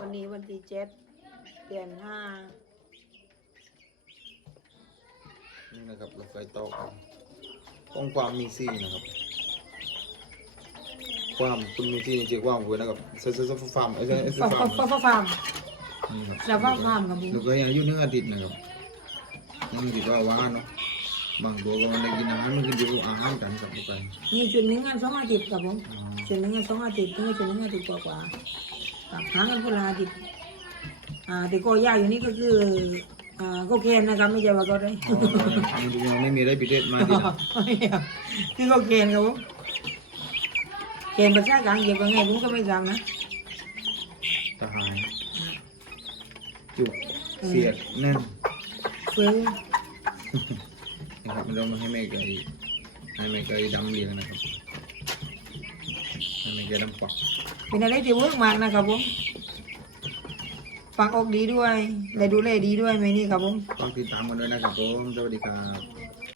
วันนี้วันที่เจ็ดเดือนห้านี่นะครับรถไฟโต๊ะห้องความมีซี่นะครับ ความคุณมีซี่นี่เจ๊ความคุยนะครับเซฟเซฟฟาร์มไอ้เซฟเซฟฟ้าฟาร์มฟ้าฟ้าฟาร์มนี่ครับแล้วฟ้าฟาร์มกับบุ้งแล้วก็อายุหนึ่งอาทิตย์นะครับหนึ่งอาทิตย์ว่าว่าเนาะบางตัวก็มันได้กินอาหารมันกินอยู่อาหารกันครับทุกคนนี่จุดหนึ่งงานสองอาทิตย์กับผมอ๋อจุดหนึ่งงานสองอาทิตย์ถึงจุดหนึ่งอาทิตย์กว่า กว่าๆครับหากันคนละอาทิตย์อ่าแต่ก็ยากอยู่นี่ก็คืออ่าก็เคนนะครับไม่ใช่ว่าก็ได้อ๋อมันดูยังไม่มีได้พิเศษมาดินะคือก็เคนครับผมเคนภาษากลางเกี่ยวกับไงผมก็ไม่ทราบนะทหารจุกเสียดแน่นเฟื้อนะครับเรามาให้แม่ไก่ให้แม่ไก่ดำเลี้ยงนะครับ ให้แม่ไก่ดำปักเป็นอะไรที่เวิร์กมากนะครับผมฟังออกดีด้วย และดูแลดีด้วยไหมนี่ครับผมฝากติดตามกันด้วยนะครับผม สวัสดีครับ